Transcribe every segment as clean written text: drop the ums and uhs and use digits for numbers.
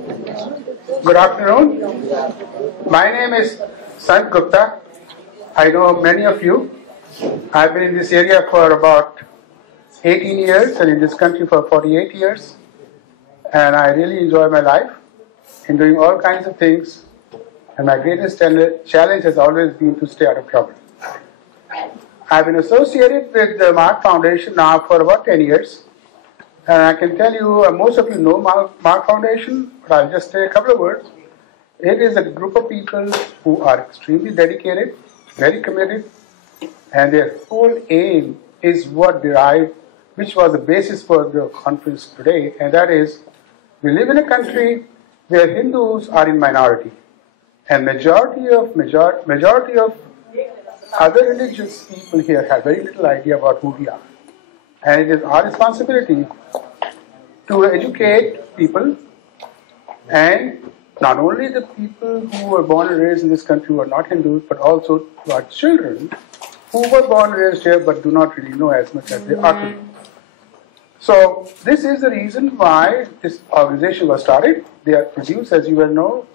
Good afternoon. My name is Sant Gupta. I know many of you. I've been in this area for about 18 years and in this country for 48 years. And I really enjoy my life in doing all kinds of things. And my greatest challenge has always been to stay out of trouble. I've been associated with the Marg Foundation now for about 10 years. And I can tell you, most of you know Marg Foundation, but I'll just say a couple of words. It is a group of people who are extremely dedicated, very committed, and their whole aim is which was the basis for the conference today, and that is, we live in a country where Hindus are in minority, and majority of other religious people here have very little idea about who we are. And it is our responsibility to educate people, and not only the people who were born and raised in this country who are not Hindus, but also to our children who were born and raised here but do not really know as much as they ought to. So this is the reason why this organization was started. They are produced, as you well know,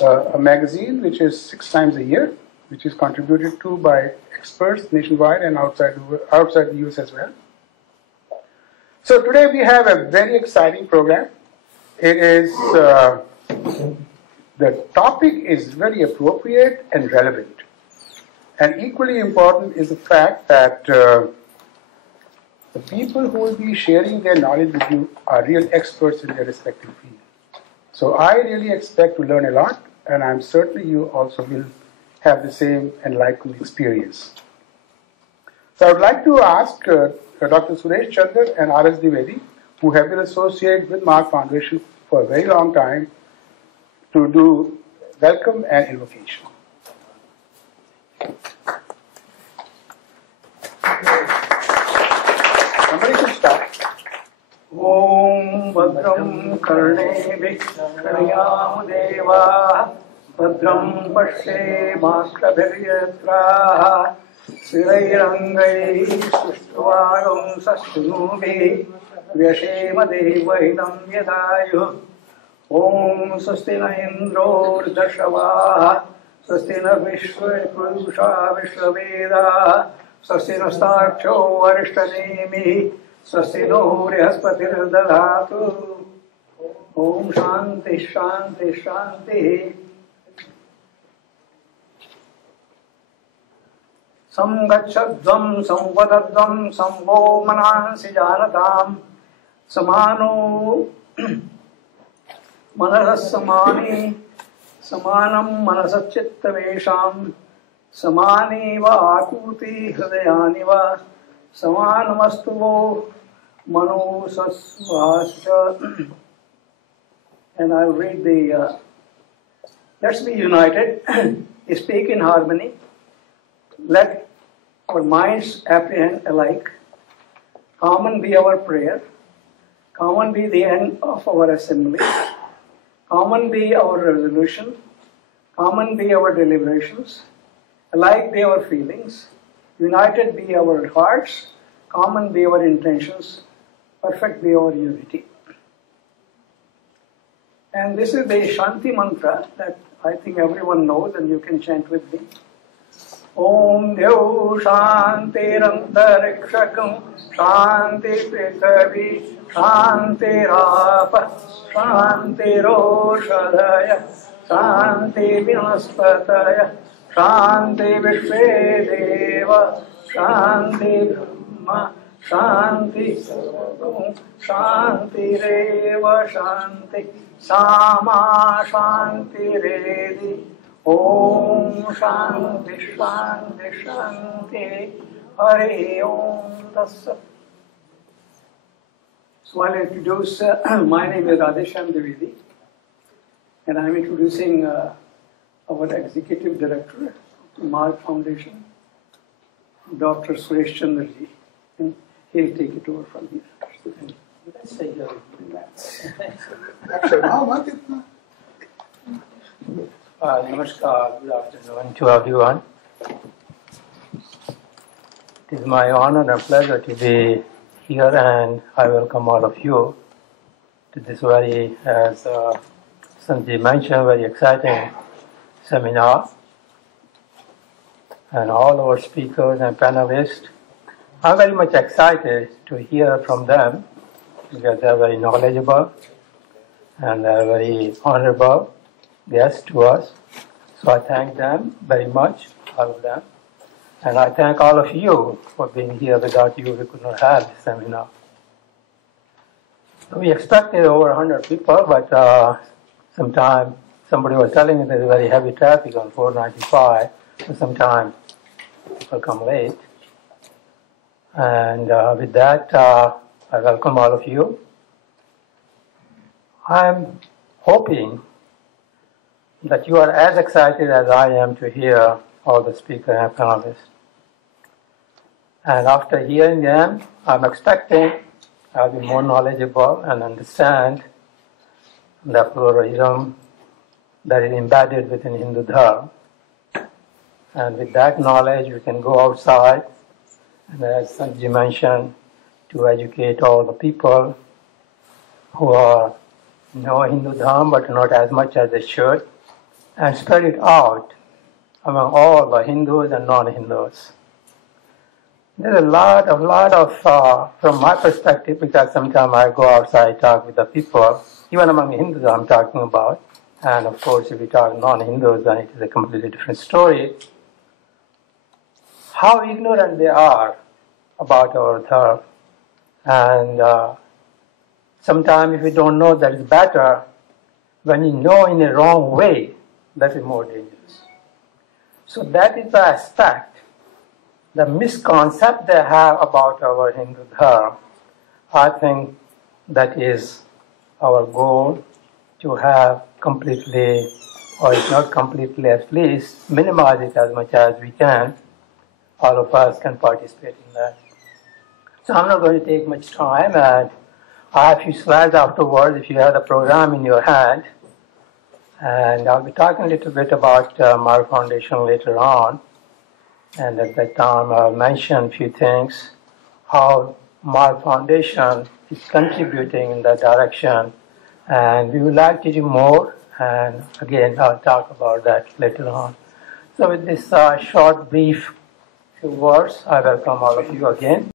a magazine which is 6 times a year, which is contributed to by experts nationwide and outside the US as well. So today we have a very exciting program. It is, the topic is very appropriate and relevant. And equally important is the fact that the people who will be sharing their knowledge with you are real experts in their respective field. So I really expect to learn a lot, and I'm certain you also will have the same enlightening experience. So I would like to ask Dr.Suresh Chander and R.S. Dwivedi, who have been associated with Marg Foundation for a very long time, to do welcome and invocation. Somebody should start. Om Bhadram Karne Vikshayam Deva Bhadram Pashe Maktabhiryatra Sirairangai Sushtvarum Sasthunubi Vyashema Devahidam Yadayu Om Sustina Indro Dashava Sustina Vishwapurusha Vishwaveda Sustina Starcho Arishtanemi Sustino Vrihaspatir Dadhatu Om Shanti Shanti Shanti Samgachadvam Samvadadvam Sambo Manansi Janatam Samano Manarasamani Samanam Manasachittavesham Samaniva Akuti Hridayaniva Samanamastuvo Mano Sasvascha. And I'll read the let's be united, speak in harmony, let our minds apprehend alike, common be our prayer, common be the end of our assembly, common be our resolution, common be our deliberations, alike be our feelings, united be our hearts, common be our intentions, perfect be our unity. And this is the Shanti mantra that I think everyone knows, and you can chant with me. Om Dev Shanti Rantarikshakam Shanti Prithvi Shanti Rapa Shanti Roshadaya Shanti Vinaspataya Shanti Vishvedeva Shanti Brahma Shanti Shanti Reva Shanti Sama Shanti Redi Om Shanti Shanti Shanti Hare Om Tassat. So I'll introduce, my name is Radheshyam Dwivedi, and I'm introducing our Executive Director of the Marg Foundation, Dr.Suresh Chander. And he'll take it over from here. Namaskar, good afternoon to everyone. It is my honor and pleasure to be here, and I welcome all of you to this very, as Sanji mentioned, very exciting seminar, and all our speakers and panelists. I'm very much excited to hear from them because they're very knowledgeable and they're very honorable guests to us. So I thank them very much, all of them. And I thank all of you for being here. Without you, we could not have this seminar. We expected over 100 people, but sometime somebody was telling me there's very heavy traffic on 495, so sometime people come late. And with that, I welcome all of you. I'm hoping that you are as excited as I am to hear all the speakers and panelists. And after hearing them, I'm expecting I'll be more knowledgeable and understand the pluralism that is embedded within Hindu Dharma. And with that knowledge, we can go outside, and as Sanji mentioned, to educate all the people who know Hindu Dharma, but not as much as they should, and spread it out among all the Hindus and non-Hindus. There's a lot of from my perspective, because sometimes I go outside, talk with the people, even among Hindus I'm talking about, and of course if we talk non-Hindus, then it is a completely different story, how ignorant they are about our dharma. And sometimes if we don't know, that is better. When you know in a wrong way, that is more dangerous. So that is the aspect, the misconcept they have about our Hindu Dharma. I think that is our goal, to have completely, or if not completely, at least minimize it as much as we can. All of us can participate in that. So I'm not going to take much time, and I have a few slides afterwards if you have the program in your hand. And I'll be talking a little bit about Marg Foundation later on. And at that time, I'll mention a few things, how Marg Foundation is contributing in that direction. And we would like to do more. And again, I'll talk about that later on. So with this short, brief few words, I welcome all of you again.